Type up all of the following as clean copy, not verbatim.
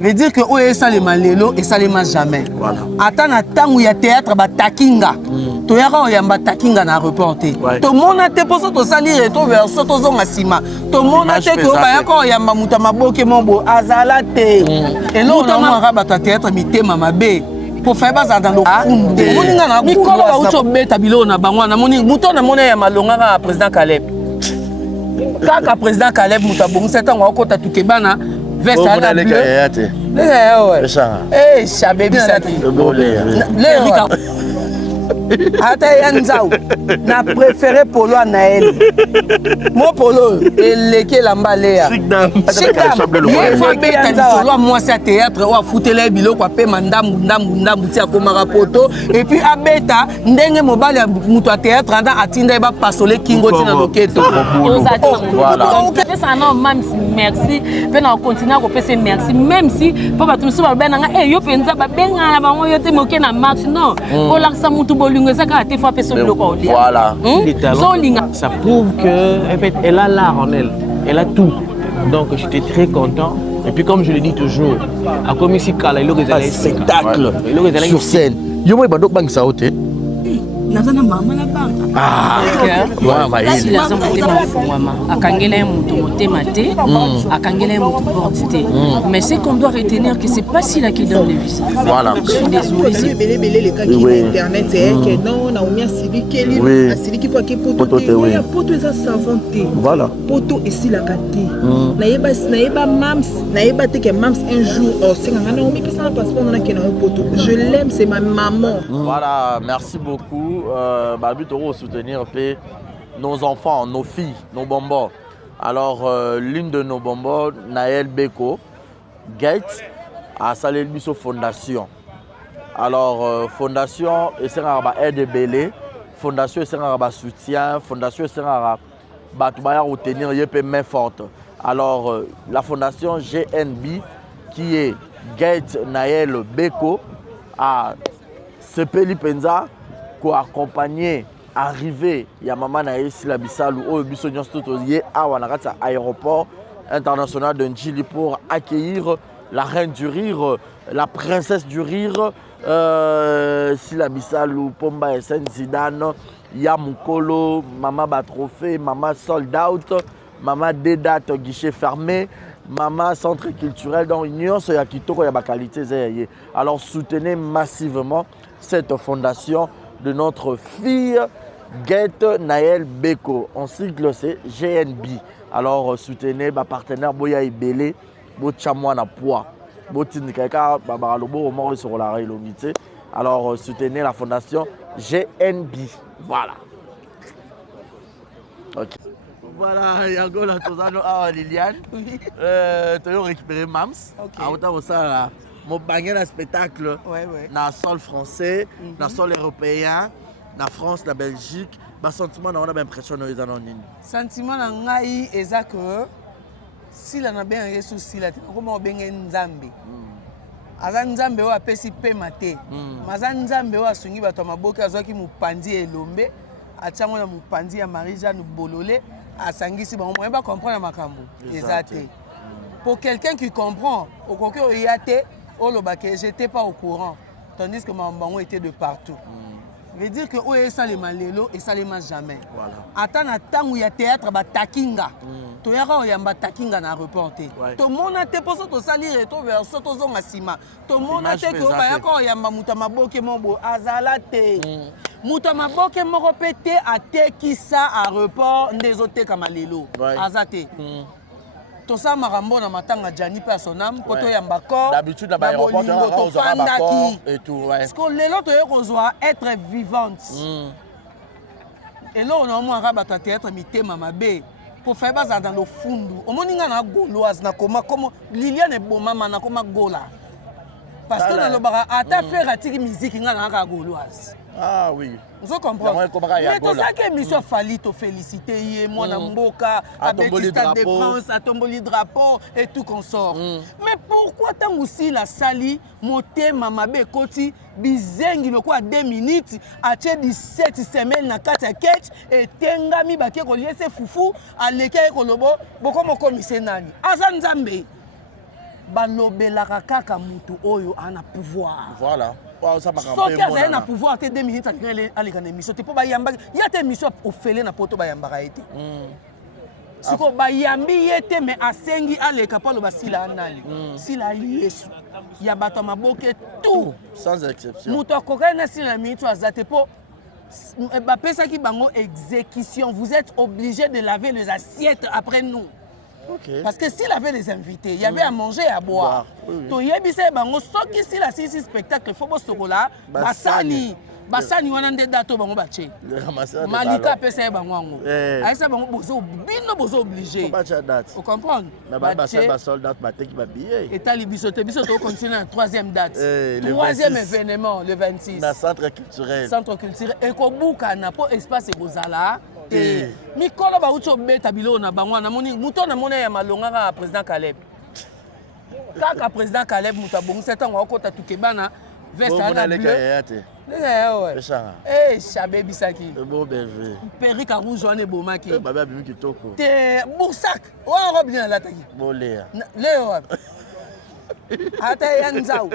veut dire que oyo esalema lelo esalema jamais. Voilà. Ata na tangu ya théâtre batakinga toyaka oyamba takinga na reporter tomona te poso tosali reto verso tozonga nsima tomona te ko bayaka oyamba muta maboke mobo azala te elo tomaka bato ya théâtre mitema mabe pour faire baza dans le fond moninga na mikolo ba uto beta bilo na bango na moni muto na mona ya malonga ka président Caleb kaka président Caleb muta bongo setango akota tukebana veste ala bleu eh chabe bisati ata yanzao na préféré polo à Naël mon polo eleke lamba lea moi c'est théâtre ou foutele biloko ape mandambu tia komara poto et puis abeta ndenge mobali muto théâtre anda atinda ba pasole kingo tina loketo ça non même merci pe na continuer à passer merci même si po batu so ba benanga eh yo penza ba benga na bango yo te moke na match non ko laksa mutu voilà. Ça prouve que en fait, elle a l'art en elle. Elle a tout. Donc j'étais très content. Et puis comme je le dis toujours, à Komissi Kala, il y a un spectacle sur scène. Il y a un spectacle. nazana mama na banka si la zone motema fungwama akangela mutu motema te akangela mutu porte te mais c'est qu'on doit retenir que c'est pas si là qui donne les visas. Voilà, je suis désolé, c'est les cas qui internet c'est que non na omia sili keli asili ki poke poto te poto eza savanté voilà poto ici la kati naeba mams naeba te que mams un jour oh c'est ngana omi pesa na passeport na ke na poto je l'aime, c'est ma maman. Voilà, merci beaucoup. But on soutenir nos enfants, nos filles, nos bonbons. Alors, l'une de nos bonbons, Naël Beko, Gates, a salé le fondation. Alors, fondation, c'est un aide belé, fondation, c'est un soutien, fondation, c'est un retenir une main forte. Alors, la fondation GNB, qui est Gates Naël Beko, a Sepeli Penza, pour accompagner arriver ya maman na ici la bisalu au biso nyonso toye awa na kati aéroport international de Njili pour accueillir la reine du rire, la princesse du rire, si la bisalu Pomba Esen Zidane, ya Mukolo, maman Batrophée, maman Sold Out, maman Dédate guichet fermé, maman centre culturel dans l'Union, c'est ya kitoko ya ba qualité zeye. Alors soutenez massivement cette fondation de notre fille Guette Naël Beko. En sigle c'est GNB. Alors soutenez ma partenaire Boya Ibele, Bochamwa na poids. Botinikaka Babaralobo au mort sur la réalité. Alors soutenez la fondation GNB. Voilà. Ok. Voilà, Yago la Tozano à Liliane. Tu as récupéré Mams. Ok. Ça mon bagage de spectacle dans le sol français, dans le sol européen, dans la France, la Belgique. Le sentiment, on a l'impression que nous sommes en ligne. Le sentiment, c'est que si on a bien un souci, on a bien un Nzambe. Aza Nzambe wa pesi pe mate. Maza Nzambe wa sungi bato maboke azoki mupandi elombe. Achango na mupandi ya Marija nu bolole. Asangisi ba on va comprendre makambo. Exacté. Pour quelqu'un qui comprend, au coquet au yate. Oh le bac, j'étais pas au courant, tandis que mon bango était de partout. Veut dire que oh ça les malelo et ça les mange jamais. Voilà. Attends na tangu ya théâtre ba takinga. To yaka oyamba takinga na reporter. To mona te poso to salir to verso to zonga sima. To mona te ko ba yaka oyamba muta maboke mobo azala te. Muta maboke moko pete atekisa à report ndezote kama lelo. Azate. Tout ça marambo na matanga Jani personam poto yamba corps d'habitude là-bas aéroport et tout parce que les autres kozwa être vivante et là on a moins rabata théâtre mitema mabe pour faire baza dans le fundu au moninga na goloise na koma comme Liliane Boma na koma gola parce que dans le bara ata faire atiki musique ngana ka goloise. Ah oui. Vous comprenez? Mais tout ça que mission fallait te féliciter, moi na mboka, avec le Stade de France, à tomboli drapeau et tout consort. Mais pourquoi tant aussi la sali, moté mamabe koti, bizengi le quoi 2 minutes, à 17 semaines na kata ketch et tengami baké ko liese foufou, à l'école kolobo, boko mo commissaire nani. Azan Nzambe. balobelaka kaka mutu oyo ana pouvoir. Voilà. Soki azali na pouvoir te 2 minutes aleka na émission te mpo bayambaki ya te émission ofele na poto bayambaka ye te. Siko bayambi ye te mais asengi aleka mpo aloba sila anani sila ali yesu ya bato ya maboke tout sans exception. moto akokani na sila na minute aza te mpo bapesaki bango exécution. Vous êtes obligés de laver les assiettes après nous. Okay. Parce que s'il avait des invités, il y avait à manger et à boire. To yebise bango soki s'il a sisi spectacle faut bosokola basani basani wana nde dato bango bache. Malika pesa bango ngo. Aisa bango bozo bino bozo obligé. Vous comprenez? Ba soldat bateki ba billet. Et tali bisote bisote continue la 3e date. 3e événement le 26. Na centre culturel. Centre culturel ekobuka na po espace bozala. Mikolo ba ucho beta bilo na bango na moni muto na mona ya malonga ka président Caleb. Kaka président Caleb muta bongo setango akota tukebana veste ana bleu. Eh chabe bisaki. Bon berger. Perika rouge wane bomaki. Baba bimi kitoko. Te boursac. Wa robe bien la taki. Bolea. Leo. Ata yanzao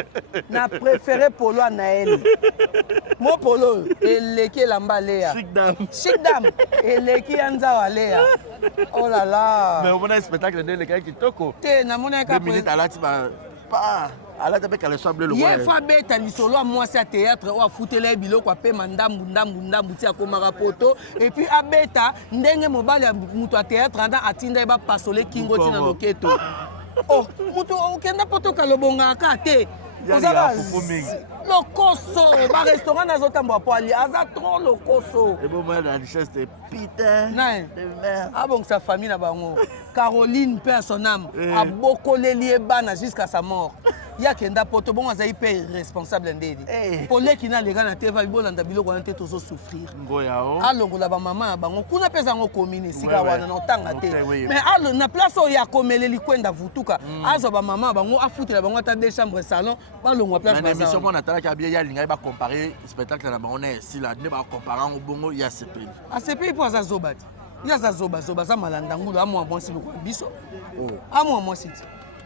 na préféré polo à Naël. Mon polo eleki lamba Léa. Chic dame eleki yanzao à Léa. Oh là là. Mais on a un spectacle de l'école qui toko. Te na mona ka 2 minutes à la tiba pas à la table qu'elle soit bleu le ouais. Ye fa beta ni solo moi c'est théâtre ou foutele biloko pa pe ndambu ti akomaka poto et puis abeta ndenge mobali muto a théâtre anda atinda ba pasole kingo tina loketo. Oh, mutu okenda poto kalobonga ka te. Lokoso, ba restaurant na zotambo poali, aza trop lokoso. Et bon la richesse de Peter. Non. Ah bon sa famille na bango. Caroline perd son âme, a bokoleli bana jusqu'à sa mort. Ya kenda poto bon aza hyper responsable ndedi. Polé ki na lega na teva bolanda biloko na te tozo souffrir. Ngoya o. Alongo la ba maman bango kuna pesa ngo komini sika wana na tanga te. Mais alo na place o ya komeleli kwenda vutuka. Azo ba maman bango afutela bango ta 2 chambres salon balongo place na émission mo na tala ka bien ya linga ba comparer spectacle na bango na si la ne ba comparer ngo bongo ya CP. A CP pour za zobat. Ya za zoba za malanda ngulu amo bon si ko biso. Amo mo siti.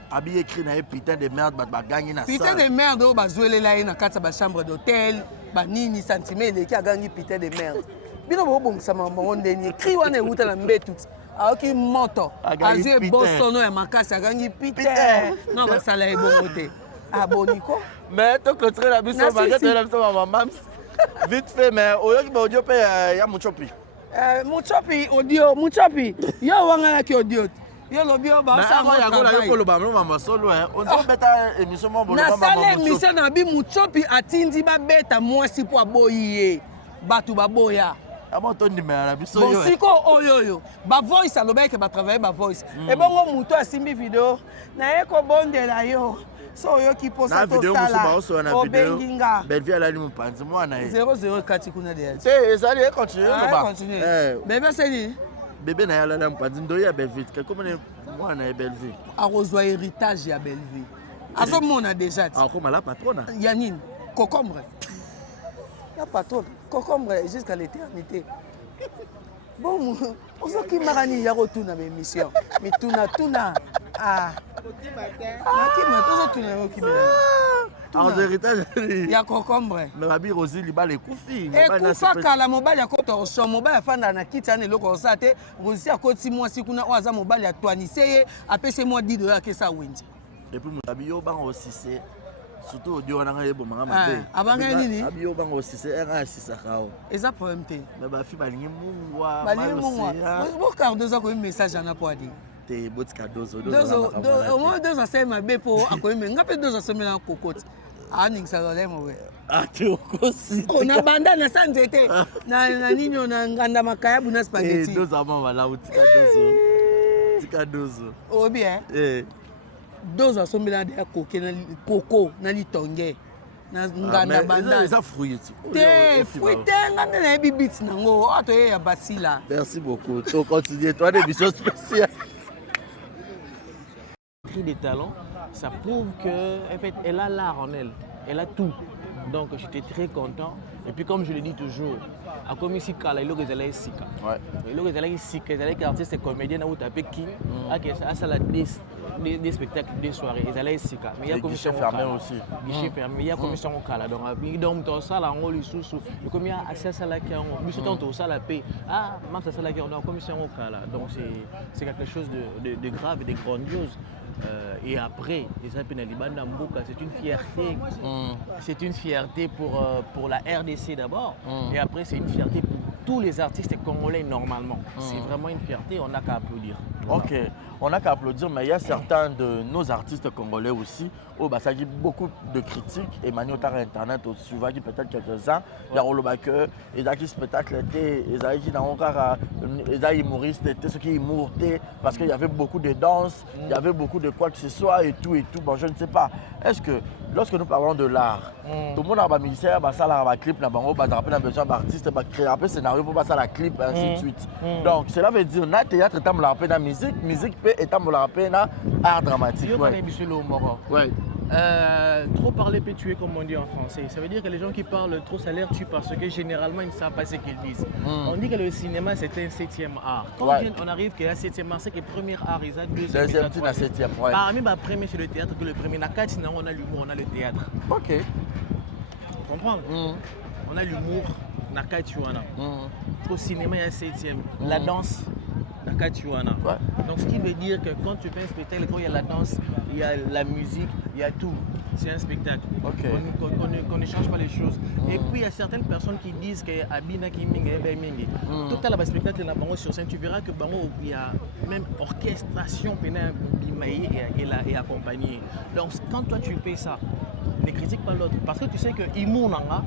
Abi écrit na putain de merde ba gagner na ça. Putain de merde o bazwelela na kata ba chambre d'hôtel, ba nini centimètre qui a gagné putain de merde. Bino bo bongisa mambo ndeni écrit wana uta na mbetu. Aoki moto. Azwe bosono ya makasi a gagné putain. Non ba sala e bongote. Aboniko. Mais to clôturer la biso ba gata la biso maman. Vite fait mais oyoki ba audio pe ya Muchopi. Muchopi audio Muchopi. Yo wanga ki audio. Yo lobio ba sa mo travail. Yo koloba no mama solo on dit beta émission mo bolo mama. Na sala émission na bi Muchopi atindi ba beta mwasi po aboyiye. Batu baboya. Amo to numéro la biso yo. Bosiko oyoyo. Ba voice aloba ke ba travailler ba voice. E bongo muto asimbi video na eko bondela yo. So yo ki posa to sala. O benginga. Belle ala ni mupanzi mwana e. 004 kuna de. C'est ça allez continuer ba. Continuer. Bébé c'est dit. Bébé na yala na mupanzi ndo ya Belleville. Comment mwana e Belleville. Arozwa héritage ya Belleville. Azo mona déjà. Ah comme la patronne. Yanine, concombre. La patronne, concombre jusqu'à l'éternité. Bon, on sait qui marani ya retourne à l'émission. Mais tuna. Ah. Qui m'a toujours tourné qui me. En héritage. Il y a concombre. Mais Babi Rosie li ba les koufi. Et kufa kala mobile ya koto so mobile afanda na kiti ane loko osate. Rosie akoti moi sikuna oaza mobile ya twanise apese moi $10 ke sa wendi. Et puis Babi yo ba aussi c'est surtout audio wana ngayebo manga mabe. Abanga nini? Babi yo ba aussi c'est un assisa kao. Eza problème te. Mais ba fi balingi mungwa. Balingi mungwa. Bo car deux ans ko message na po adi. Te botika dozo. Au moins 2 ans c'est ma be po akoyime ngape 2 ans semaine na kokoti. Ani ngisalolemo we. Ati okosi. Ona banda na sanzete. Na nini ona nganda makaya buna spaghetti. 2 ans mama la utika dozo. Tika dozo. Oh bien. 2 ans semaine na koke na koko na litonge. Na nganda banda. Mais ça fruit. Te fruit nganda na bibit nango. Ato ya basila. Merci beaucoup. Tu continues toi des missions spéciales. Des talents, ça prouve que en fait, elle a l'art en elle, elle a tout. Donc j'étais très content. Et puis comme je le dis toujours, à comme ici Kala, il y a Sika. Il y a Sika, il y a artiste comédien où tu as King, à ça la 10. des spectacles, des soirées, ils allaient ici. Mais il y a guichet fermé aussi. Guichet fermé, il y a commission au Kala. Donc, dans ça, là, on les sous-sous. Comme il y a assez à la qui ont, mais surtout dans ça, la paix. Ah, même ça, là, on a commission au Kala. Donc, c'est quelque chose de grave et de grandiose. Et après, c'est une fierté. C'est une fierté pour la RDC d'abord. Et après, c'est une fierté pour tous les artistes congolais normalement. C'est vraiment une fierté, on n'a qu'à applaudir. Voilà. Ok, on n'a qu'à applaudir, mais il y a certains de nos artistes congolais aussi. Oh, bah, ça dit beaucoup de critiques. Emmanuel Tara Internet, tu vois, peut-être quelques-uns. Il y a Rolobake, il y a qui spectacle, il y a qui dans humoriste, ceux qui humour, parce qu'il y avait beaucoup de danse, il y avait beaucoup de quoi que ce soit et tout. Bon, je ne sais pas. Est-ce que lorsque nous parlons de l'art, tout le monde a un ministère, un clip, un besoin d'artiste, créer un scénario pour passer à la clip, et ainsi de suite. Donc, cela veut dire que le théâtre est un musique peut être un art dramatique. Ouais. Trop parler peut tuer comme on dit en français. Ça veut dire que les gens qui parlent trop ça leur tue parce que généralement ils ne savent pas ce qu'ils disent. On dit que le cinéma c'est un 7e art. Quand on arrive qu'à 7e art, c'est que le premier art, ils ont deuxième, 7e. Ouais. Parmi les premiers c'est le théâtre que le premier. On a l'humour, on a le théâtre. Ok. Tu comprends? On a l'humour, au cinéma il y a 7e. La danse. Donc ce qui veut dire que quand tu fais un spectacle, quand il y a la danse, il y a la musique, il y a tout. C'est un spectacle. Okay. On ne change pas les choses. Et puis il y a certaines personnes qui disent que Abina Kiminga est Mingi. Tout à l'heure, spectacle sur scène, tu verras que il y a même orchestration et accompagné. Donc quand toi tu fais ça, ne critique pas l'autre. Parce que tu sais que Imour Nanga,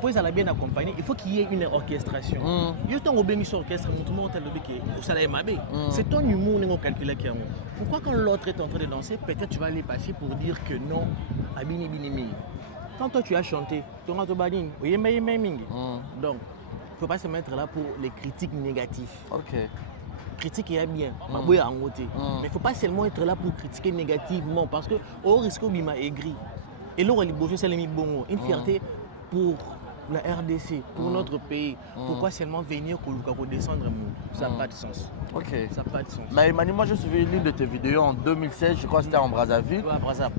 pour qu'ils soient bien accompagnés, il faut qu'il y ait une orchestration. Il y a un orchestre, c'est ton humour qui est calculé. Pourquoi quand l'autre est en train de danser, peut-être tu vas aller passer pour dire que non, Abini Binimi. Quand toi tu as chanté, tu as badin, donc il ne faut pas se mettre là pour les critiques négatives. Ok. Critiquer est bien, mais il ne faut pas seulement être là pour critiquer négativement parce que au risque de aigri. Et là, c'est une fierté pour la RDC, pour notre pays. Pourquoi seulement venir pour descendre? Ça n'a pas de sens. Ok. Ça n'a pas de sens. Mais Emmanuel, moi, je suivi l'une de tes vidéos en 2016, je crois que c'était en Brazzaville. Ouais, Brazzaville.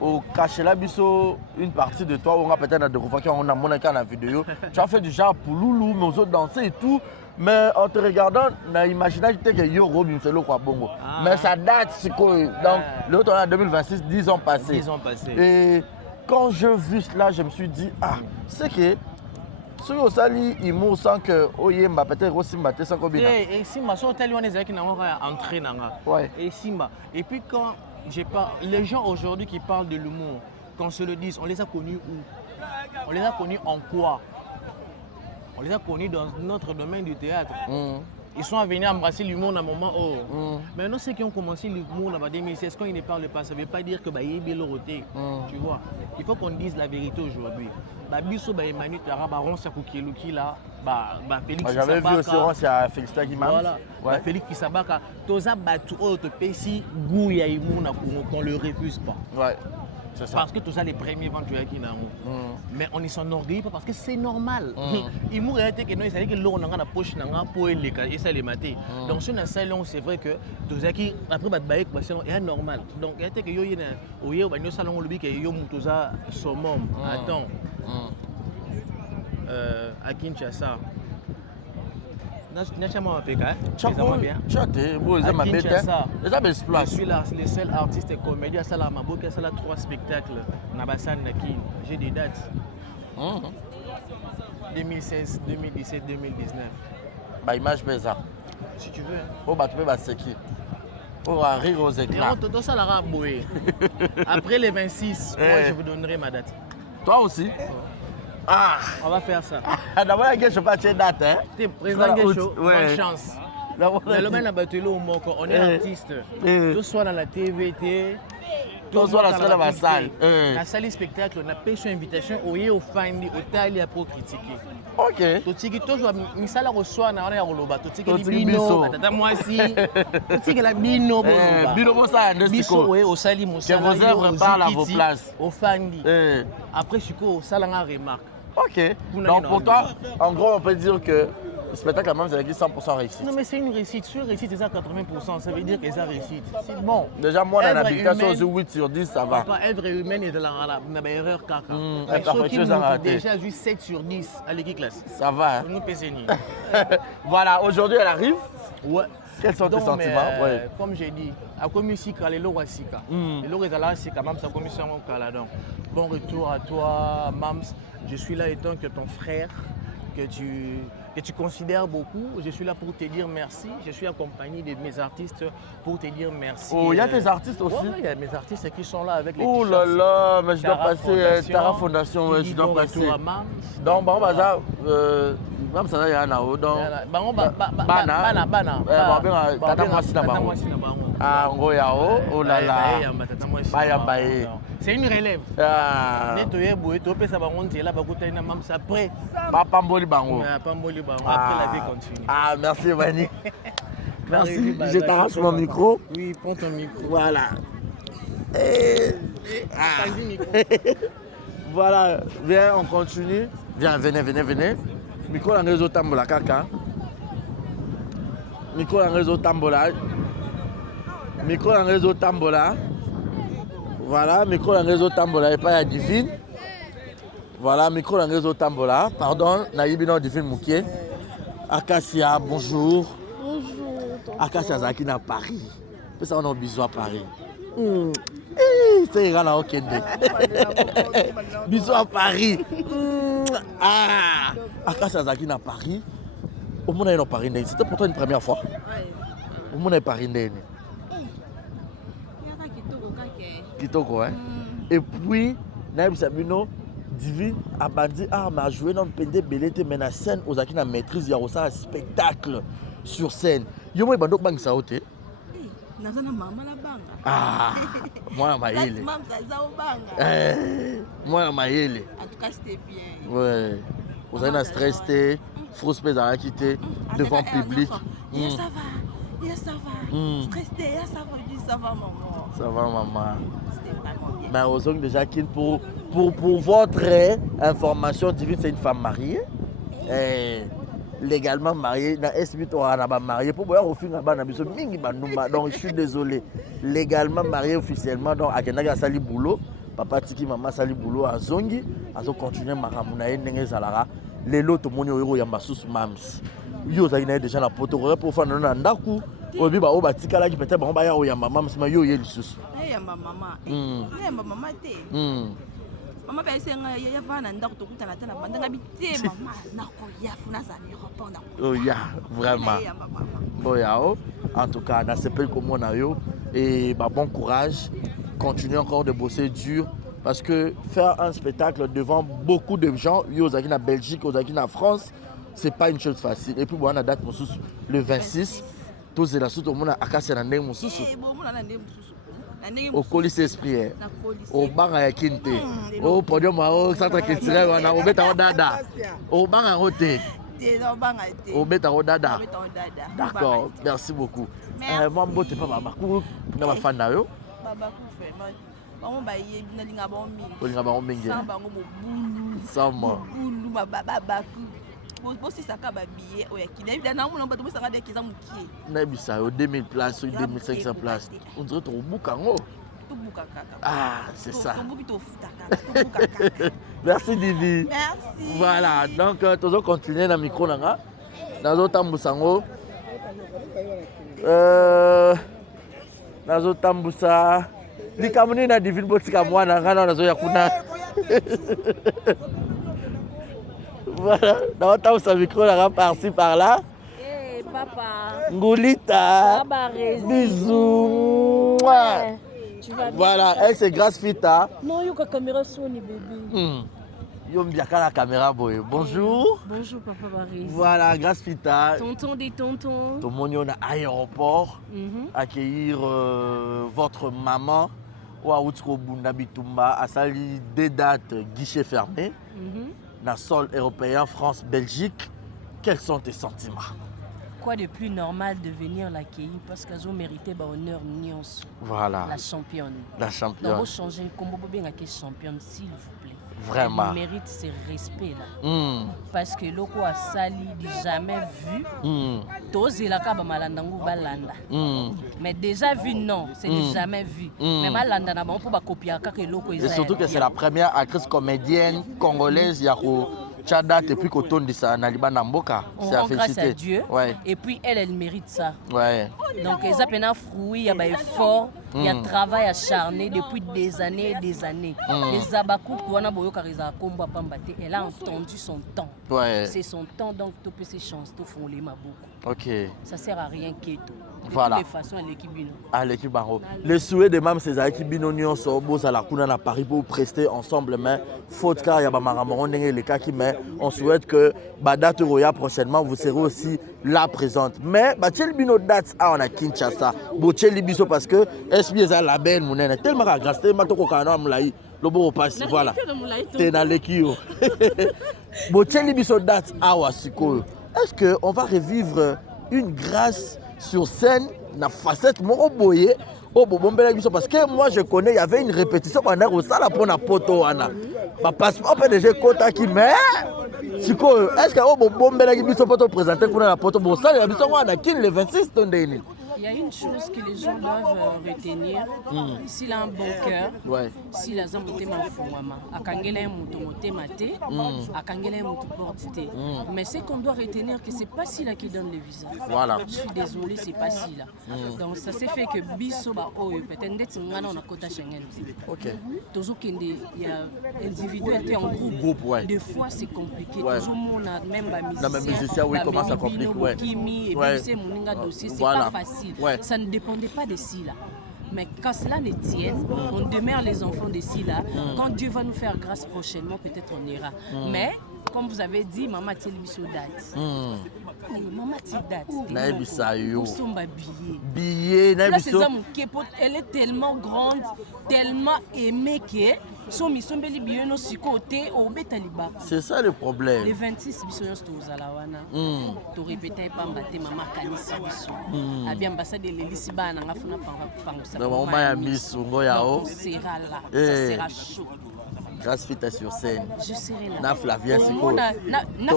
Au Kachela Bisso, une partie de toi, on a peut-être de revoir on a montré la vidéo. Tu as fait du genre pour Loulou, mais aux autres danser et tout. Mais en te regardant, on a imaginé que tu yo Robin c'est quoi bongo. Mais ça date, c'est quoi. Donc, l'autre on est en 2026, 10 ans passés. 10 ans passés. Et quand je vis cela, je me suis dit, c'est que si on s'allie, il me sent que Oyemba peut-être aussi m'a sans combien. Et Simba, sur tel on est qui n'ont entré nanga. Ouais. Et Simba. Et puis quand les gens aujourd'hui qui parlent de l'humour, qu'on se le dise, on les a connus où? On les a connus en quoi? On les a connus dans notre domaine du théâtre. Ils sont venus embrasser l'humour dans un moment. Maintenant, ceux qui ont commencé l'humour dans 2016, quand ils ne parlent pas, ça ne veut pas dire que y a bien l'oroté. Tu vois, il faut qu'on dise la vérité aujourd'hui. Emmanuel Tara, Baron Sakoukiluki là, Félix Kisabaka. J'avais vu aussi c'est Félix Kisabaka. Voilà, Félix Kisabaka. Toza Batu, te pesi, Gouya Imouna, qu'on ne le refuse pas. Ouais. C'est ça. Parce que tout ça, les premiers vendeurs qui n'ont. Mais on ne s'enorgueille pas parce que c'est normal. Il m'a dit que nous, il savait que l'eau dans la poche pour les cas et ça les mater. Donc sur un salon, c'est vrai que tout ça qui après battre c'est normal. Donc il y a que yo yena oye ba no salon lobi que yo mutuza somom. Attends. À Kinshasa. Je suis là, le seul artiste comédien à Salamaboka, à 3 spectacles. J'ai des dates. 2016, 2017, 2019. Bah, image bizarre. Si tu veux. Oh, bah, tu peux passer qui? Oh, rire aux éclats. Après les 26, moi, je vous donnerai ma date. Toi aussi? On va faire ça. D'abord, je ne sais pas quelle date. T'es président Guécho, bonne chance. Mais le même on est artiste. Tout soit dans la TVT, tout soit dans la salle. La salle spectacle, on a pêché une invitation au Fandi, au Tali pour critiquer. Ok. Tout ce qui toujours, misala reçoit na on Roloba, tout ce qui est bino, tata moi si, tout ce qui est la bino, bino ça, biso ouais au sali que vos œuvres parlent à vos places. Au Fandi. Après, je suis au salanga remarque. Ok. Donc pour toi, en gros, on peut dire que Le spectacle à Mams c'est 100% réussite. Non, mais c'est une réussite. Sur réussite, c'est ça 80%. Ça veut dire que c'est une réussite. C'est bon. Déjà, moi, dans Œuvre l'habitation, humaine, 8 sur 10, ça va. Papa, œuvre humaine est de la erreur caca. Imperfection, ça va déjà juste 7 sur 10 à l'équipe classe. Ça va. Hein? Nous, PCNI. Voilà, aujourd'hui, elle arrive. Ouais. Quels sont tes sentiments? Ouais. Comme j'ai dit, à Komisika, les lois Sika. Les lois là, c'est quand même ça, Commission Caladon. Bon retour à toi, Mams. Je suis là étant que ton frère, que tu considères beaucoup. Je suis là pour te dire merci. Je suis accompagné de mes artistes pour te dire merci. Oh, il y a tes artistes aussi? Oui, il y a mes artistes qui sont là avec les oh là là, mais je dois passer Tara Fondation, ouais, je dois passer. Retour à Mams. Donc, bon, bah, Mams, ça y a un donc. Bana. Tata Mwasi na bango. Ah, Ngoyao, oh là là. Baya baye. C'est une relève. Ah. Après, Pamboli bango. après la vie continue. Ah, merci, Vani. Merci, je t'arrache mon micro. Oui, prends ton micro. Voilà. Voilà, viens, on continue. Viens, venez. Micro dans réseau Tambola, kaka. Micro dans réseau Tambola. Micro dans réseau Tambola. Voilà, micro dans réseau Tambola et pas à Divine. Voilà, micro dans réseau Tambola. Pardon, Naïbi non Divine Moukié. Acacia, bonjour. Bonjour. Acacia Zaki à Paris. Puis ça, on a besoin à Paris. C'est égal à Okende. Bisous à Paris. Ah, Acacia Zaki à Paris. Au monde est en Paris. C'était pour toi une première fois. Au monde est Paris. Kitoko, hein? Et puis, Naïb Sabino, Divine, a bandit, m'a joué dans le Pendé Belete, mais la scène, aux acquis, la maîtrise, il y a aussi un spectacle sur scène. Yo, moi, bandok bang ça, ote? Ah, moi, ma yele. Moi, ma yele. En tout cas, c'était bien. Ouais. Vous avez un stress, faut se mettre à quitter devant le public. Ça va. Stressé, ça va. Je dis, ça va, maman. Ça va, maman. C'était vraiment bien. Mais heureusement déjà pour votre information, Divine, c'est une femme mariée. Légalement mariée. Dans SB, on a marié. Pour voir au film, donc je suis désolé. Légalement mariée officiellement. Donc, à Kenaga Sali Boulot, papa Tiki, maman Sali Boulot, à Zongi, à continuer Maramunaye, Nengezalara. Les lots, mon héros, Yambasous Mams. Yo, ça y est déjà la pote. Pour faire un ndaku. Obi ba obatika la ki peut-être ba ya oyamba mama sima yo ye lisusu. Yamba mama. Yamba mama te. Mama ba isenga ya vana ndako to kutana tana bandanga bite mama nako ya funa za aéroport na. Oh ya, vraiment. Oh ya oh. En tout cas, dans ce pays comme on a yo et bah bon courage. Continuez encore de bosser dur parce que faire un spectacle devant beaucoup de gens, aux Akina Belgique, aux Akina France, c'est pas une chose facile. Et puis bon, on a date le 26. Tous les autres, on a Acacia Nandé Moussou. Au colis esprit, au bar à Kinte, au podium, au centre culturel, on a au bêta dada, au bar à Roté, au bêta dada. D'accord, merci beaucoup. Moi, je ne sais pas, je suis fan de vous. Au 2000 places, 2500 places. On dirait que tu ah, c'est ça. Merci Divi. Merci. Voilà, donc tu vas continuer dans le micro. Dans le Moussango. Dans le Tamboussa. Les camerounais na Divine Botika moi na ngana zo yakuna. Voilà, dans le Tamboussa micro là par-ci par-là. Eh papa. Ngoulita. Bisous. Ouais. Voilà, elle c'est Grâce Fita. Non, il y a une caméra Sony bébé. Yom Biaka la caméra boy. Bonjour. Bonjour papa Baris. Voilà, Grâce Fita. Tonton des tontons. Tout le monde est à l'aéroport. Accueillir votre maman. Ouaoutro Bundabitumba a sali des dates guichet fermé. Dans le sol européen, France, Belgique. Quels sont tes sentiments? quoi de plus normal de venir l'accueillir parce qu'elles ont mérité honneur Nyons. Voilà. La championne. La championne. Donc, changer comme vous bien championne, s'il vous plaît. Vraiment. Elle mérite ce respect-là. Parce que Loko a sali du jamais vu. Tous la kaba malandangu balanda. Mais déjà vu, non. C'est du jamais vu. Mais malanda n'a pas pour copier à Loko. Et surtout que c'est la première actrice comédienne congolaise. Yako. Tchada, depuis qu'on tourne ça, Naliba Namboka. C'est à grâce à Dieu. Ouais. Et puis elle mérite ça. Ouais. Donc, ils ont un fruit, il y a un effort, il y a un travail acharné depuis des années et des années. Les Abakou, elle a entendu son temps. Ouais. C'est son temps, donc tu peux ses chances, tu font les maboukou. Ok. Ça sert à rien qu'il y ait tout. Voilà. De toutes les façons, à l'équipe Bino. À l'équipe Baro. Le souhait de Mme César qui Bino Nyon Sorbos à la Kuna à Paris pour prester ensemble, mais faute car il y a Maramoron et les cas qui met. On souhaite que date Roya prochainement vous serez aussi là présente. Mais Bachel Bino date on a Kinshasa. Bochel Biso parce que SB est la belle mounene tellement grâce tellement to kokana mlai lobo passe voilà. T'es dans l'équipe. Bochel Biso date awa siko. Est-ce que on va revivre une grâce sur scène na facette moko boye au bobombela biso parce que moi je connais il y avait une répétition pendant au sala pour na poto wana ba passeport PDG kota qui mais siko est-ce que au bobombela biso poto présenter pour na poto bo sala biso wana kin le 26 tondeni. Il y a une chose que les gens doivent retenir. S'il a un bon cœur, s'il a un motema fouama, akangela un motema te, akangela un motoportité. Mais c'est qu'on doit retenir que c'est pas si là qui donne le visa. Voilà. Je suis désolée, c'est pas si là. Donc ça s'est fait que biso ba oyo peut-être ndeti ngana on a quota Schengen. OK. Toujours qu'il y a individualité en groupe. Des fois c'est compliqué. Toujours on a même ba musicien. Oui, comment ça complique Kimi et puis c'est moninga dossier, c'est pas facile. Ça ne dépendait pas de Silla. Mais quand cela ne tienne, on demeure les enfants de Silla. Quand Dieu va nous faire grâce prochainement, peut-être on ira. Mais, comme vous avez dit, maman tient le date. Maman tient date. Nous sommes billets. Là, c'est ça, elle est tellement grande, tellement aimée que c'est ça le problème. Les 26 bisoyons tous à la wana. Tu répétais pas maté maman kanisi biso. Abi ambassade de l'Elisiba na ngafuna pangusa. Donc maman ya miss ngoyao. Sera là. Ça sera chaud. Grâce fita sur scène. Je serai là. Na Flavia Siko. Na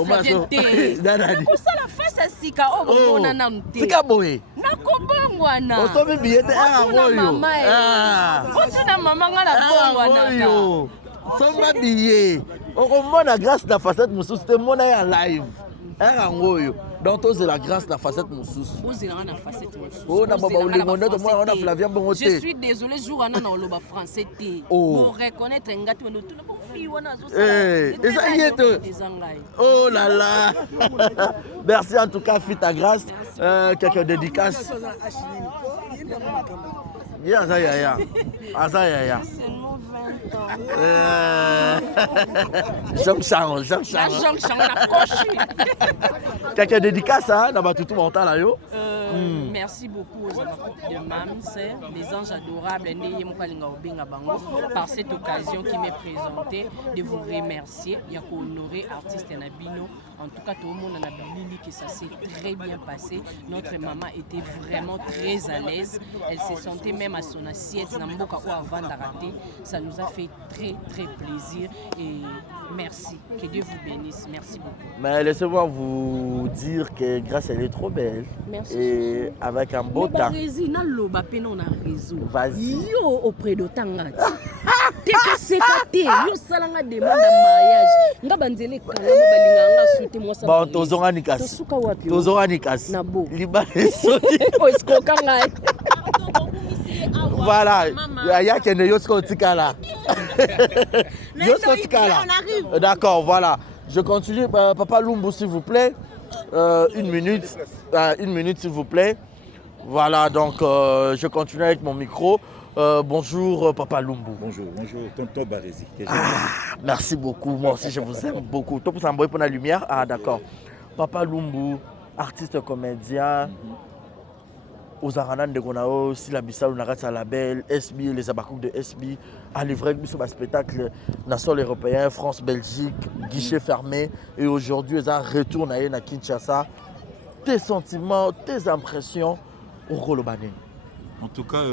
Flavia te. Pour ça la face à Sika oh na na te. Sika boy. Na kobangwana. On somme billet à ngoyo. On maman ngala bangwana. Soma billet. On mona grâce la facette mususu te mona en live. Un ngoyo. Donc c'est la grâce la facette mususu. Oh na baba ulingonde to moi on a Flavia bongote. Je suis désolé jour ana na oloba français te. Pour reconnaître ngati wendo tout le fille wana zo ça. Et ça y est. Oh là là. Merci en tout cas Fita Grâce. Quelques dédicaces. Ya. Jean-Charles. Quelques dédicaces dans tout mon temps là yo. Merci beaucoup aux équipes de MAMS, les anges adorables, par cette occasion qui m'est présentée, de vous remercier, il y a honorer artiste Nabino. En tout cas, tout le monde a dit que ça s'est très bien passé. Notre maman était vraiment très à l'aise. Elle se sentait même à son assiette, avant d'arrêter. Ça nous a fait très très plaisir et merci. Que Dieu vous bénisse. Merci beaucoup. Mais laissez-moi vous dire que Grâce, elle est trop belle. Merci. Et avec un beau temps. Vas-y. Yo auprès de Tangati. T'es que c'est côté. Yo salanga demande mariage. Nga banzele kala mo balinganga suite moi ça. Bon, tozonga nikasi. Tosuka wapi? Tozonga nikasi. Nabo. Libale soti. Osko kanga. Voilà. Ya kende yosko tikala. Yosko tikala. D'accord, voilà. Je continue. Papa Lumbu, s'il vous plaît. Une minute, s'il vous plaît. Voilà, donc je continue avec mon micro. Bonjour, Papa Lumbu. Bonjour, tonton Barési. Merci beaucoup. Moi aussi, je vous aime beaucoup. Tout pour s'envoyer pour la lumière. Ah, d'accord. Papa Lumbu, artiste comédien. Aux Aranan de Gonao, si la Bissau n'a pas la belle, SB, les Abakouk de SB, à livrer un spectacle national européen, France-Belgique, guichet fermé. Et aujourd'hui, ils retournent à Kinshasa. tes sentiments, tes impressions au Rolobanen. En tout cas,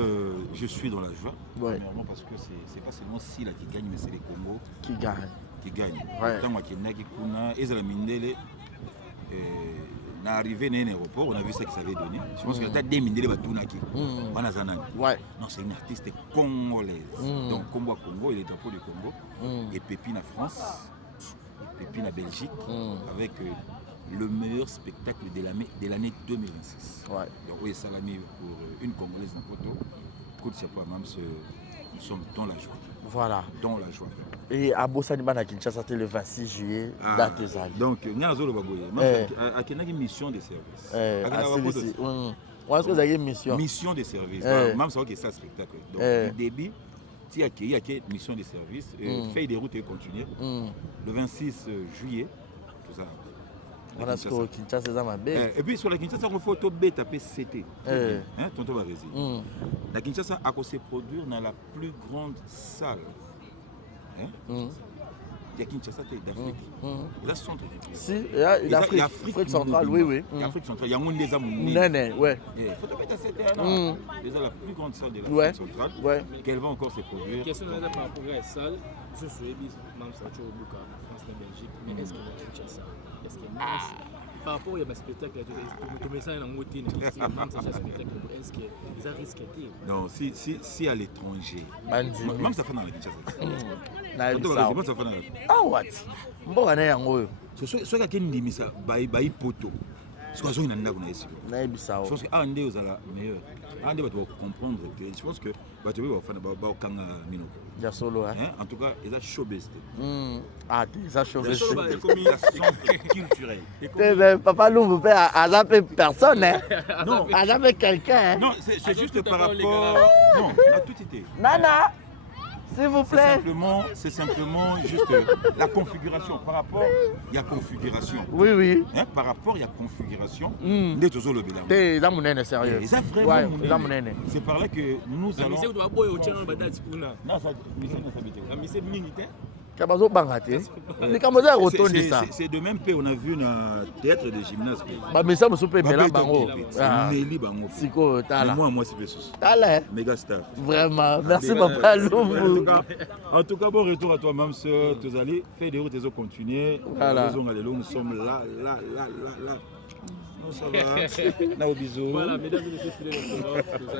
je suis dans la joie. Ouais. Premièrement parce que c'est pas seulement Sila qui gagne, mais c'est les Congo Qui gagne. qui gagnent. Ouais. Tant que Naki Kuna, Ezra Mindele, arrivé dans un aéroport, on a vu ce que ça avait donné. Je pense que des Mindele Batunaki. Ouais. Non, c'est une artiste congolaise. Donc, Combo Congo, il est drapeau du Congo. Et Pépine à France, et Pépine à Belgique, avec le meilleur spectacle de l'année 2026. Ouais. Donc, oui, Salami pour une Congolaise dans Poto. Coup de chapeau à Mams, nous sommes dans la joie. Voilà. Dans la joie. Et à Bossaniban à Kinshasa, c'était le 26 juillet, date des alliés. Donc, il y a une mission de service. On est-ce que vous avez une mission? Mission de service. Même ça, c'est ça le spectacle. Donc, du début, il y a une mission de service. Feuille de route et continuer. Le 26 juillet, tout ça. On a ce que Kinshasa, c'est ça ma belle. Et puis sur la Kinshasa, on faut taper CT. Tonton Barési. La Kinshasa a se produire dans la plus grande salle. Il y a Kinshasa d'Afrique. Il y a centre. Si, il y a l'Afrique centrale, oui. L'Afrique centrale, il y a un des amours. Ouais. Il faut taper ta CT. C'est la plus grande salle de l'Afrique centrale. Qu'elle va encore se produire. Question par rapport à la salle, je suis même Sancho Obuka, France et Belgique, mais est-ce qu'il y a Kinshasa? Est-ce qu'il y a par rapport à spectacle, tu mets ça dans le spectacle, est-ce qu'ils ont risqué? Non, si à l'étranger, même ça fait dans la Kinshasa. Ah, what? Bon, on est en haut. Ce qui est ndimisa, baï poto. Ce que je pense que Ande est la meilleure. Ande va comprendre que je pense que tu vas faire Kanga Minoko. Il y a solo, en tout cas, il a showbiz. Ah, il a showbiz. Culturel. Papa Lumbu peut azapper personne, non, azapper quelqu'un. Non, c'est juste par rapport. Non, on a tout été. Nana, s'il vous plaît. C'est simplement juste la configuration. Par rapport, il y a configuration. Oui. Par rapport, il y a configuration. Sérieux. C'est par là que nous allons. C'est de même on a vu dans le théâtre de gymnase. Moi, c'est méga star. Vraiment, merci Papa Lumbu. En tout cas, bon retour à toi, même soeur. Tu allez faire des routes, tu continuer. Voilà. Nous sommes là.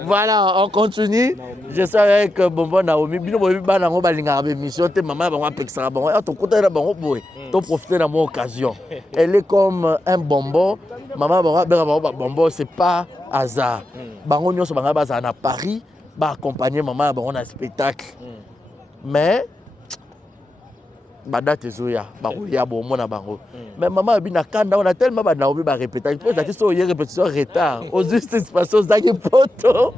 Voilà, on continue. Je suis avec Bonbon Naomi. Profiter de mon occasion. Elle est comme un bonbon. Maman bonbon, c'est pas hasard. Bango nyonso banga baza na Paris, ba accompagner maman bango na spectacle. Mais badate zoya bakoya bomo na bango. Mais maman bina kanda on a tellement ba Naomi ba répéter. Pour ça que so hier répétition retard. Au juste passation zaki poto.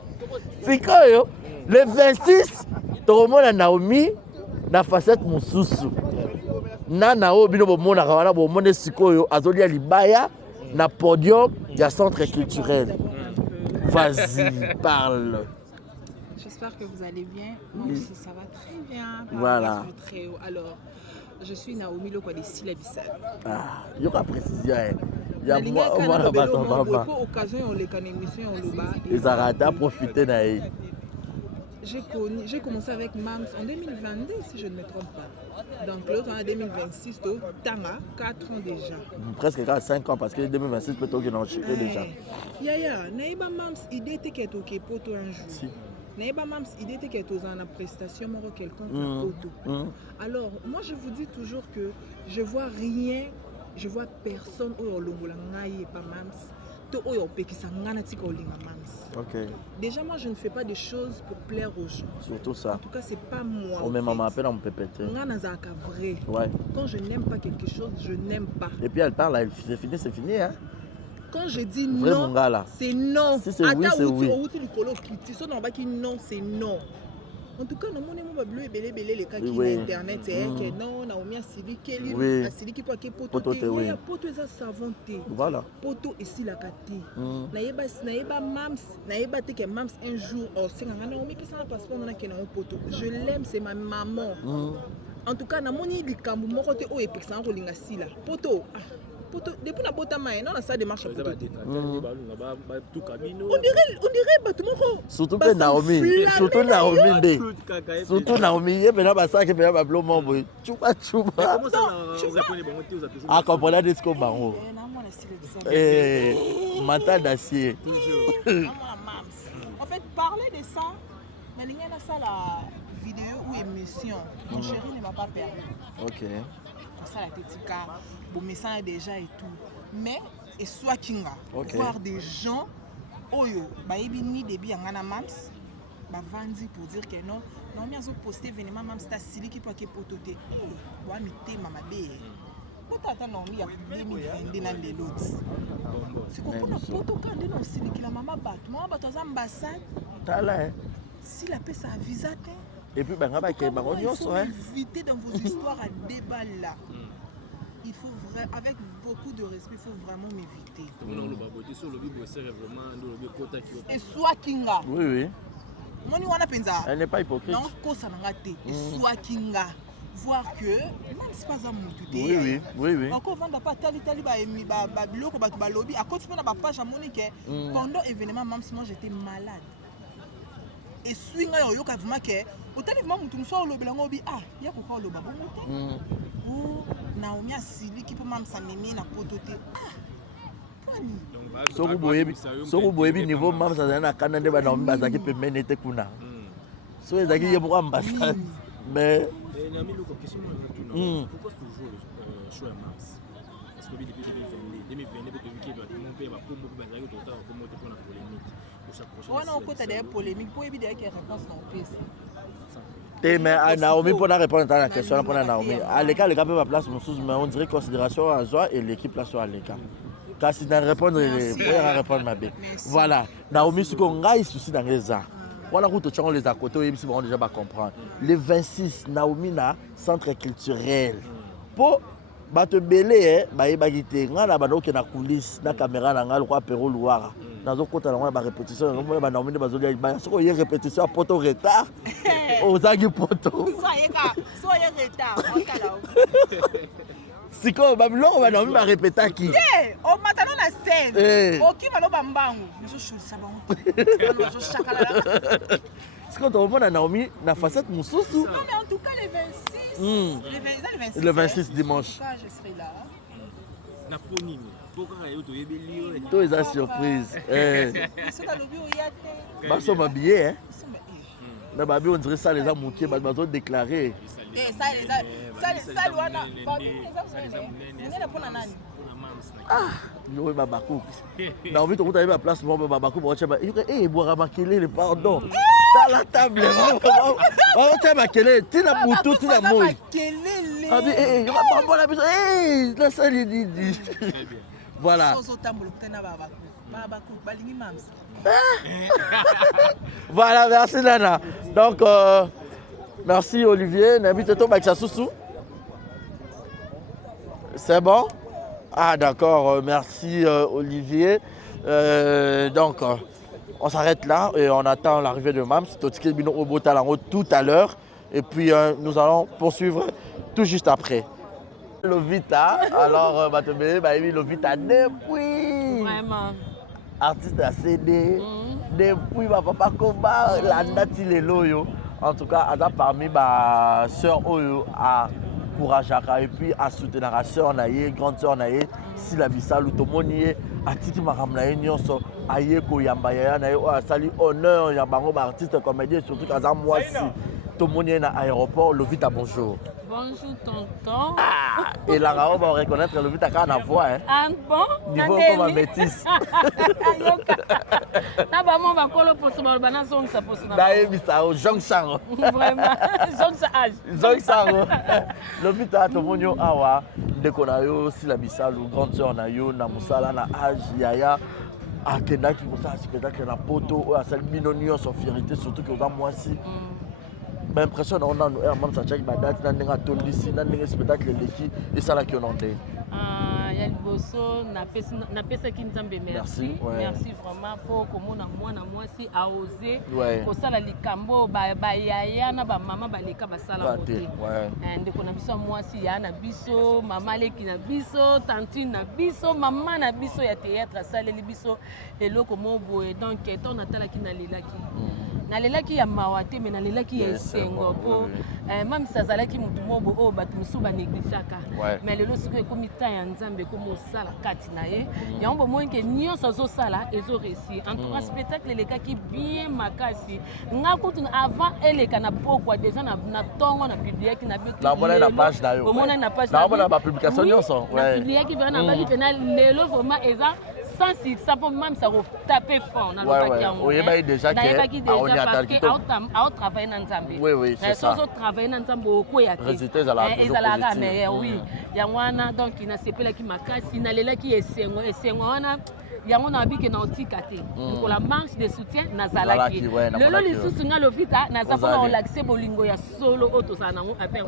Sikoyo le 26 tomona Naomi na facette mususu. Nana o bino bomona kawana bomone sikoyo azolia libaya na podium ya centre culturel. Vas-y, parle. J'espère que vous allez bien. Moi aussi, ça va très bien. Voilà. Très haut. Alors, je suis Naomi Lokwa de Silabissal. Ah, il y aura précision. Il y a moi, occasion, on les connaît, émission, on le bat. Les Arada profiter d'ailleurs. J'ai commencé avec Mams en 2022, si je ne me trompe pas. Donc l'autre en 2026, Tanga, 4 ans déjà. Presque 5 ans parce que 2026 peut-être qu'ils ont chuté déjà. Yaya, Naïba Mams, idée était qu'elle est poto un jour. Si. Naïba Mams, idée était qu'elle est en prestation, moi quelqu'un poto. Alors, moi je vous dis toujours que je vois rien, je vois personne au Longola et pas Mams. Okay. Déjà, moi, je ne fais pas des choses pour plaire aux gens. Surtout ça. En tout cas, c'est pas moi. On met maman appelle, on peut péter. Vrai. Ouais. Quand je n'aime pas quelque chose, je n'aime pas. Et puis elle parle, c'est fini, hein. Quand je dis vrai non, c'est non. Si c'est oui, c'est oui. Non, c'est non. En tout cas, nous avons les cas qui sont internet, que non, Naomi a Sili, a Sili qui peut poto, il y a poto et savonté. Voilà. Poto et si la kati. Naïba Mams, naïba te que Mams un jour, c'est un Naomi qui s'en a passé pendant qu'il y a un poto. Je l'aime, c'est ma maman. En tout cas, Namoni di kambu moko te o epexan ko linga sila. Poto. depuis la botama non ça démarche On dirait surtout que Naomi surtout Naomi et maintenant bah ça que maintenant bah blomo boy chupa comment ça vous apprenez bon on a toujours ah comprendre des discours bango mental d'acier en fait parler de ça mais il y a ça la vidéo ou émission mon chéri ne m'a pas perdu. OK ça la tética bon message déjà et tout mais et soit kinga voir des gens oyo ba yebini début ngana mams ba vandi pour dire que non mais azo poster événement mams ta sili qui peut que pototé wa mité mama bé potata non mi ya 2022 na lelot c'est qu'on poto quand non sili qui la mama bato za ambassade tala si la paix ça visa et puis ben ngaba ke bango nyonso hein éviter dans vos histoires à débat là. Il faut avec beaucoup de respect, il faut vraiment m'éviter. Et soit kinga. Oui. Elle n'est pas hypocrite. Non, kosa nangate. Et soit kinga. Voir que même si pas un oui. Encore vendre pas tali ba biloko ba lobby à côté na ba page à Monique pendant événement même si moi j'étais malade. Et swinga yo ka vraiment que hôtel vraiment mutu so lo belango bi ya ko ka lo ba bongo Naomi asili qui peut même s'amener na pototé soko boyebi niveau mam ça na kanande ba Naomi bazaki pembeni te kuna so ezaki ye pour ambassade mais pourquoi toujours le choix Mars parce que depuis 2022 mon père va pour beaucoup bazaki tout temps pour monter pour la polémique pour s'approcher on a côté des polémiques pour éviter qu'il y ait réponse dans PC. Mais Naomi, pour répondre à la question, pour Naomi, à l'écart, les gars peuvent place, mais on dirait considération à Zoa et l'équipe place à l'écart. Car si tu répondre, répondre ma belle. Voilà. Naomi, ce qu'on a, il souci dans les ans. Voilà, on les a côté, ils vont déjà comprendre. Le 26, Naomi, na centre culturel. Pour te belé, bagité, on a des coulisses, na caméra, na ngal Péro Loire. Dans un côté, on a des répétitions, on a des répétitions à poto retard. Aux agis poto. Soyez retard. Si quoi, Babylon, on va nous répéter qui? Oh, maintenant la scène. Oh, qui va le bambango? Je suis ça c'est quand on voit Naomi, la facette Moussoussou. Non, mais en tout cas, les 26. Le 26 dimanche. Je serai là. Naponini. Tout est à surprise. Bah, sont habillés, hein? On dirait ça, les amoukiers, ils ont déclaré. Non, Babakou. Non, mais tu as la place pour Babakou. Eh, boire à Makélé, pardon. Dans la table. Tu as Makélé, tu as Moutou, tu as Moï. Ah, mais, la salle est dit. Voilà. Voilà, merci Nana. Donc, merci Olivier. N'habite-toi avec Soussou. C'est bon? Ah d'accord, merci Olivier. Donc, on s'arrête là et on attend l'arrivée de Mams. Tout à l'heure. Et puis, nous allons poursuivre tout juste après. Lovita, alors, Lovita depuis. Vraiment. Artiste à CD, depuis ma papa combat, la nati les loyo. En tout cas, elle a parmi ma soeur Oyo à Kourajaka et puis à soutenir la soeur Naye, grande soeur Naye, si la Bissal ou Tomonié, à Titi Maramnaye, Nyonso, Aye Koyambaya, Naye, à sali honneur, Yabango, artiste comédien, surtout qu'à Moissi, Tomonié à l'aéroport, Lovita, bonjour. Bonjour tonton. Ah, et là, on va reconnaître Lovita quand on a voix. Hein. Ah bon? Niveau comme un métis. Na ba mo ba kolo poso ba bana zong sa poso na. Dae bisao Jong Sang. Vraiment. Zong sa âge. Zong Sang. Lovita tomonyo awa ndekona yo si la bisalu grande sœur na yo na musala na âge yaya akendaki musala spectacle na poto o asali binonio so fierté surtout que za Moissi. L'impression on a même ça check badate na ndinga tondisi na ndinga spectacle leki et ça là qui on entend. ya liboso napesaki nzambe merci vraiment po komona mwana mwasi aose kosala likambo bayaya na bamama baleka basala mote ndeko na biso mwasi ya na biso mama leki na biso tantine na biso mama na biso ya théâtre asaleli biso eloko mo boye donc to natalaki nalelaki ya mawa te me nalelaki ya esengo po mamisi azalaki mutu mobo oyo bato mosusu baneglisaka mais lelo sikoyo ekomi ta ya nzambe ekomi osala kati na ye yango bomoi ke nyonso azosala ezoréussir en tout cas spectacle elekaki bien makasi nga kutu avant eleka na pokwa déjà na ntongo na publiaki na omona na page na bapublication nyonso na publiaki vraiment na baki mpena lelo vraiment eza sans ça pour même ça taper fort dans le yango oyebaki déjà parce que au travailler dans Nzambe oui c'est ça travailler dans Nzambe okoya te résultat ezalaka mais oui yango wana donc ina sepelaki makasi nalelaki esengo wana yango na biki na otika te pour la marche de soutien nazalaki lelo lisusu nga lovita nazapona relaxer bolingo ya solo otosana nango affaire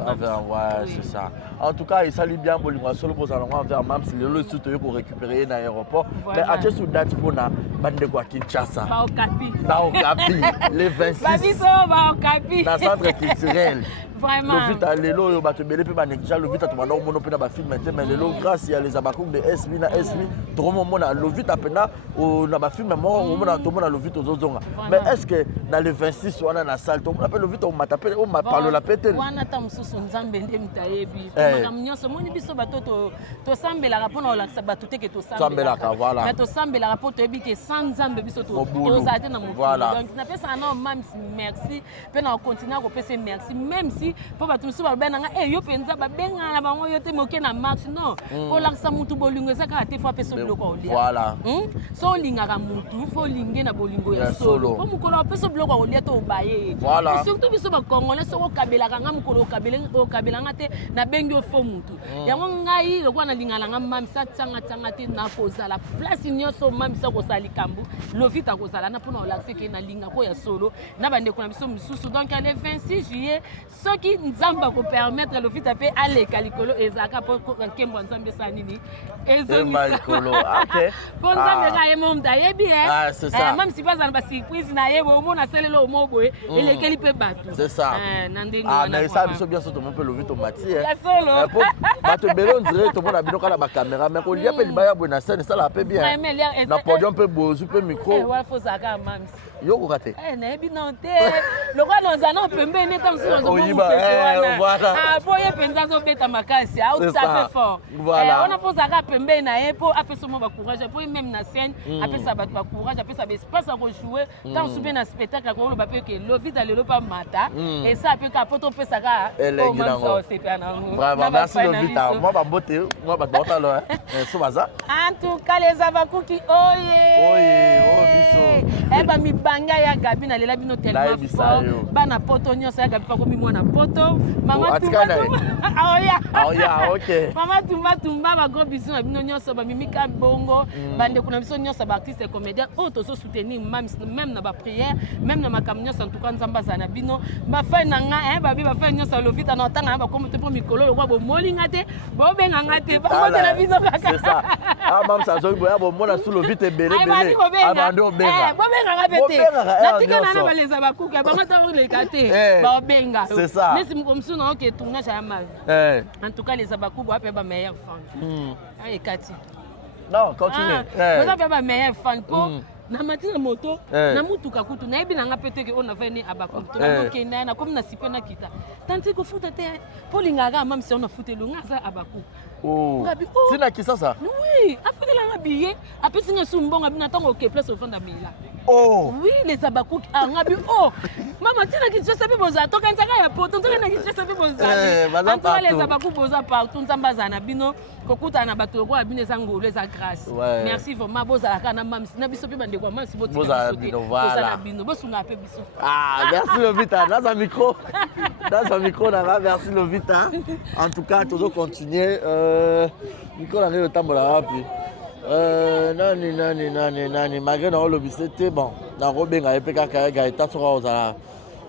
c'est ça en tout cas il sali bien bolingo ya solo bozana ngo envers mam si lelo lisusu to yoko récupérer na aéroport mais ache sous date pona bande kwa Kinshasa ba okapi les 26 ba okapi na centre culturel vraiment lovita lelo yo bato belé pe ba nekja lovita to bana mono pe na ba film mais lelo grâce à les abakoum de SB na SB to mona lovita pena na ba film mo mona to mona lovita ozozonga mais est-ce que dans le 26 wana na salle to mona pe lovita o matape o mapalo la pete wana ta mususu nzambe ndem tayebi makam nyonso moni biso bato to sambela rapona olakisa bato te ke to sambela ka voilà mais to sambela rapport to yebi ke sans nzambe biso to zate na mokolo donc na pesa na mam merci pe na continuer ko pesa merci même si po bato mususu babena nga yo penza babenga na bango yo te moke na marche non olakisa mutu bolingo ezaka te fois pesa biloko olia voilà so lingaka mutu fo linge na bolingo ya solo po mukolo pesa biloko olia to obaye voilà surtout biso ba congolais so okabela kanga mukolo okabela nga te na bengi ofo mutu yango ngai lokwa na lingala nga mamisa tanga te na kozala place nyonso mamisa kosala likambo lovita kozala na pona olakise ke na linga ko ya solo na bandeko na biso misusu donc le 26 juillet soki nzamba ko permettre lovita pe aleka likolo ezaka po nkembo nzambe sa nini ezomikolo OK po nzambe ka yemo mtayebi c'est ça même si pas ba surprise na yebo omona selelo omoboye elekeli pe bato c'est ça na ndenge na ça biso bien soto mpe lovita mati ya solo bato belon dire to mona bino kala ba caméra mais ko lia pe libaya bona scène ça la pe bien na podium pe bozu pe micro wa faut saka mams yoko kate na ebi non te lokwa nozana pembe ne tam so zo mo voilà boye penza zo beta makasi au taper fort on a faut saka pembe na e po apeso mo ba courage po même na scène apesa ba courage apesa ba espace à jouer tant souper na spectacle ko ba pe ke lovita lelo pa mata et ça pe ka poto pesa ka o manso c'est pas na vraiment merci lovita moi ba bote moi ba bota lo so baza en tout cas les abakuki oye biso ba mi banga ya gabi na lela bino tellement fort bana poto nyonso ya gabi pa komi mwana poto mama aoya OK mama tumba ba gros bisous na bino nyonso ba mimika bongo bande kuna biso nyonso ba artiste comédien auto so soutenir même na ba prière même na makam nyonso en tout cas nzamba za na bino ba fa na nga ba bi ba fa nyonso lovita na tanga ba komo te po mikolo lokwa bo molinga te bo benga nga te ba mo te na bino kaka c'est ça mam sa zo boya bo mona sous lovita belé abando benga bo benga nga bete na tika na baleza bakuka ba mata ko le kate ba benga c'est ça mais si mkomsu na OK tournage ya mal en tout cas les abaku bo apé ba meilleur fan ay kati non continue bo apé ba meilleur fan po na matina moto na mutuka kutu na yebi na nga pete ke ona veni abaku to na OK na comme na sipe na kita tanti ko futa te po lingaka mam si ona futa longa za abaku tina kisasa oui afutela nga billet apesi nga sumbonga bina tango OK place au fond da mila oui les abaku ngabi mama tina Kinshasa pe boza to kanzaka ya poto to na Kinshasa pe boza antola les abaku boza partout nzamba za na bino kokuta na bato ko abine za ngolo za grâce merci vraiment boza kana mam na biso pe bande kwa masi botika boza bino voilà bino bosunga pe biso merci Lovita dans un micro là merci Lovita en tout cas toujours continuer micro là le tambola wapi nani malgré na olobise te bon na robenga epe kaka gaita sera aux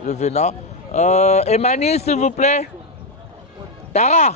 le venant Emani s'il vous plaît Tara